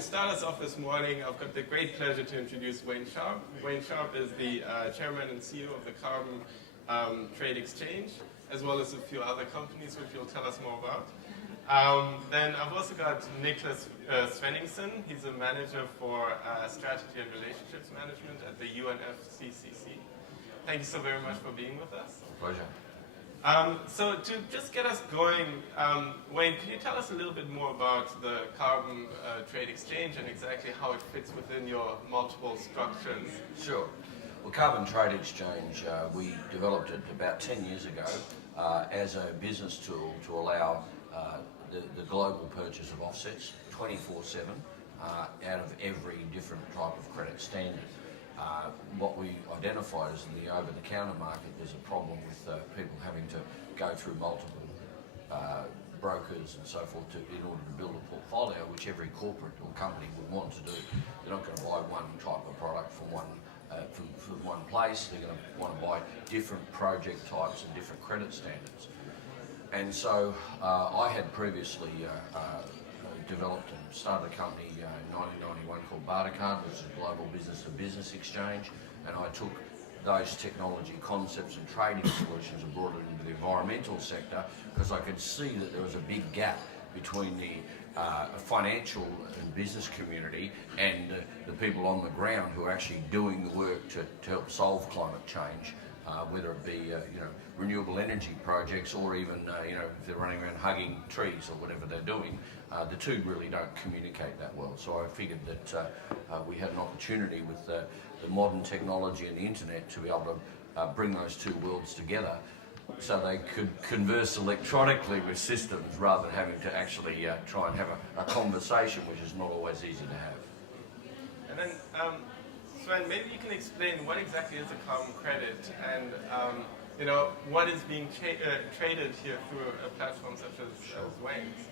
to start us off this morning, I've got the great pleasure to introduce Wayne Sharpe. Wayne Sharpe is the chairman and CEO of the Carbon Trade Exchange, as well as a few other companies, which you'll tell us more about. Then I've also got Niclas Svenningsen. He's a manager for strategy and relationships management at the UNFCCC. Thank you so very much for being with us. Pleasure. So to just get us going, Wayne, can you tell us a little bit more about the Carbon Trade Exchange and exactly how it fits within your multiple structures? Sure. Well, Carbon Trade Exchange, we developed it about 10 years ago as a business tool to allow the global purchase of offsets 24/7 out of every different type of credit standard. What we identified is in the over-the-counter market, there's a problem with people having to go through multiple brokers and so forth in order to build a portfolio, which every corporate or company would want to do. They're not going to buy one type of product from one place. They're going to want to buy different project types and different credit standards. And so I had previously developed and started a company in 1991 called Bartercard, which is a global business-to-business exchange, and I took those technology concepts and trading solutions and brought it into the environmental sector because I could see that there was a big gap between the financial and business community and the people on the ground who are actually doing the work to help solve climate change, whether it be renewable energy projects or even if they're running around hugging trees or whatever they're doing. The two really don't communicate that well. So I figured that we had an opportunity with the modern technology and the internet to be able to bring those two worlds together so they could converse electronically with systems rather than having to actually try and have a conversation, which is not always easy to have. And then, Sven, maybe you can explain what exactly is a carbon credit and what is being traded here through a platform such as Wayne's.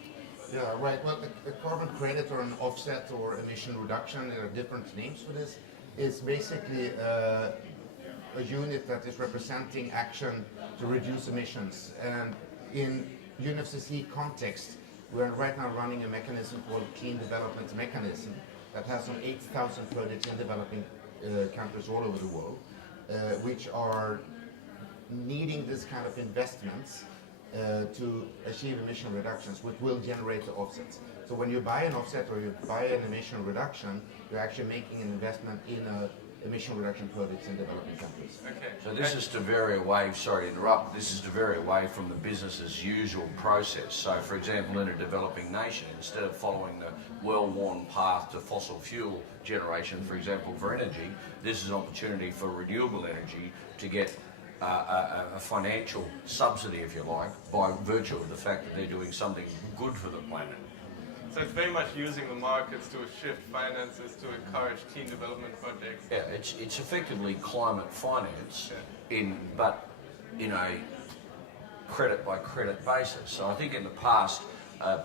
Yeah, right. Well, a carbon credit or an offset or emission reduction, there are different names for this, is basically a unit that is representing action to reduce emissions. And in UNFCCC context, we're right now running a mechanism called Clean Development Mechanism that has some 8,000 projects in developing countries all over the world, which are needing this kind of investments to achieve emission reductions, which will generate the offsets. So when you buy an offset or you buy an emission reduction, you're actually making an investment in emission reduction projects in developing countries. Okay. So this is to vary away, sorry to interrupt, this is to vary away from the business as usual process. So for example, in a developing nation, instead of following the well-worn path to fossil fuel generation, for example, for energy, this is an opportunity for renewable energy to get a financial subsidy, if you like, by virtue of the fact that they're doing something good for the planet. So it's very much using the markets to shift finances to encourage clean development projects. Yeah, it's effectively climate finance, but in a credit by credit basis. So I think in the past,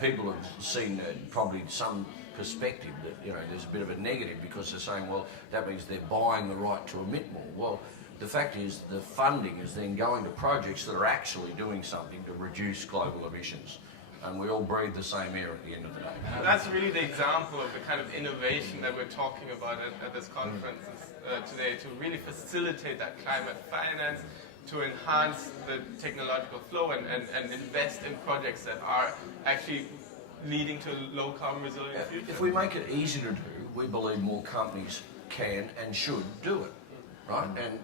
people have seen probably some perspective that there's a bit of a negative because they're saying, well, that means they're buying the right to emit more. Well, the fact is the funding is then going to projects that are actually doing something to reduce global emissions. And we all breathe the same air at the end of the day. And that's really the example of the kind of innovation that we're talking about at this conference today, to really facilitate that climate finance, to enhance the technological flow and invest in projects that are actually leading to a low carbon resilient future. If we make it easy to do, we believe more companies can and should do it. Right, and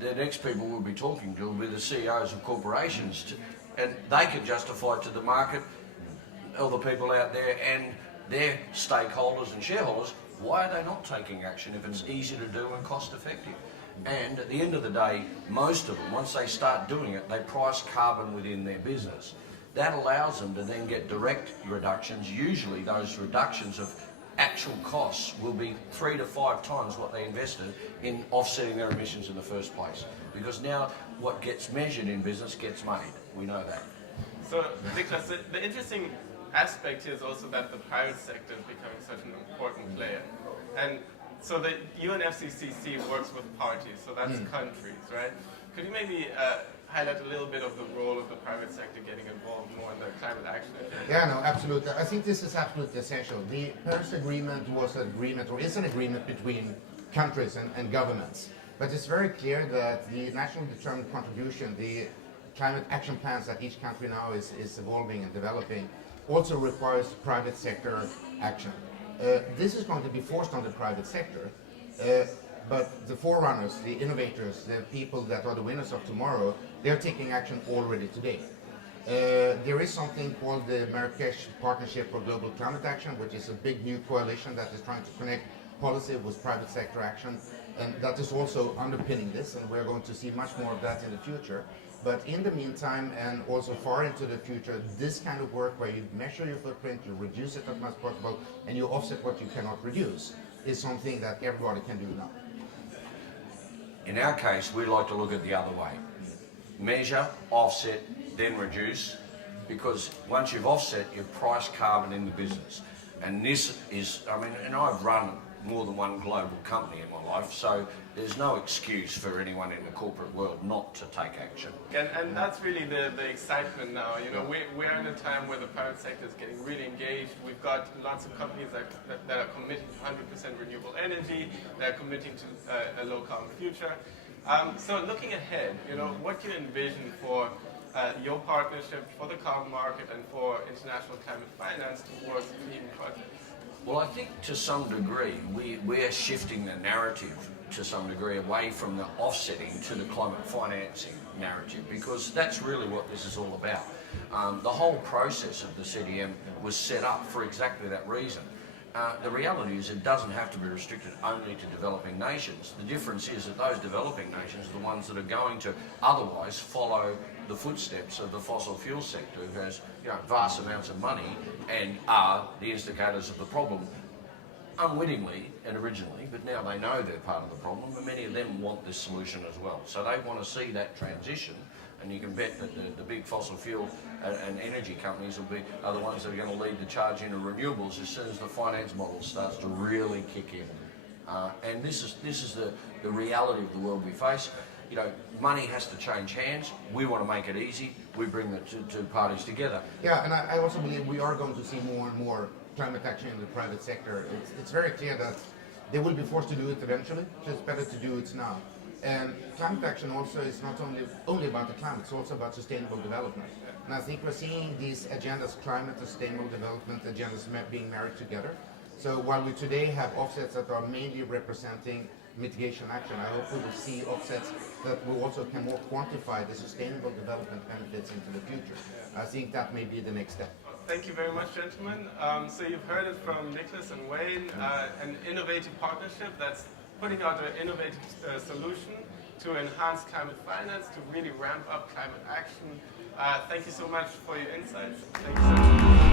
the next people we'll be talking to will be the CEOs of corporations, and they can justify to the market, all the people out there and their stakeholders and shareholders, why are they not taking action if it's easy to do and cost effective? And at the end of the day, most of them, once they start doing it, they price carbon within their business. That allows them to then get direct reductions. Usually those reductions of actual costs will be 3 to 5 times what they invested in offsetting their emissions in the first place. Because now what gets measured in business gets made. We know that. So, Niclas, the interesting aspect here is also that the private sector is becoming such an important player. And so the UNFCCC works with parties, so that's countries, right? Could you maybe highlight a little bit of the role of the private sector getting involved more in the climate action agenda? Yeah, no, absolutely. I think this is absolutely essential. The Paris Agreement was an agreement, or is an agreement between countries and governments. But it's very clear that the national determined contribution, the climate action plans that each country now is evolving and developing, also requires private sector action. This is going to be forced on the private sector, but the forerunners, the innovators, the people that are the winners of tomorrow, they're taking action already today. There is something called the Marrakesh Partnership for Global Climate Action, which is a big new coalition that is trying to connect policy with private sector action, and that is also underpinning this, and we're going to see much more of that in the future. But in the meantime, and also far into the future, this kind of work where you measure your footprint, you reduce it as much as possible, and you offset what you cannot reduce, is something that everybody can do now. In our case, we like to look at the other way. Measure, offset, then reduce, because once you've offset, you've priced carbon in the business. And this is, I mean, and I've run more than one global company in my life, so there's no excuse for anyone in the corporate world not to take action. And that's really the excitement now. You know, we're in a time where the private sector is getting really engaged. We've got lots of companies that are committing to 100% renewable energy, that are committing to a low carbon future. So looking ahead, you know, what do you envision for your partnership, for the carbon market, and for international climate finance towards clean projects? Well, I think to some degree we're shifting the narrative to some degree away from the offsetting to the climate financing narrative, because that's really what this is all about. The whole process of the CDM was set up for exactly that reason. The reality is it doesn't have to be restricted only to developing nations. The difference is that those developing nations are the ones that are going to otherwise follow the footsteps of the fossil fuel sector, who has, you know, vast amounts of money and are the instigators of the problem, unwittingly and originally, but now they know they're part of the problem, and many of them want this solution as well. So they want to see that transition, and you can bet that the big fossil fuel and energy companies are the ones that are going to lead the charge into renewables as soon as the finance model starts to really kick in. And this is the reality of the world we face. You know, money has to change hands. We want to make it easy. We bring the two parties together. Yeah, and I also believe we are going to see more and more climate action in the private sector. It's very clear that they will be forced to do it eventually, so it's better to do it now. And climate action also is not only about the climate, it's also about sustainable development. And I think we're seeing these agendas, climate and sustainable development agendas, being married together. So while we today have offsets that are mainly representing mitigation action, I hope we will see offsets that we also can more quantify the sustainable development benefits into the future. I think that may be the next step. Thank you very much, gentlemen. So you've heard it from Niclas and Wayne, an innovative partnership that's putting out an innovative solution to enhance climate finance, to really ramp up climate action. Thank you so much for your insights. Thank you so much.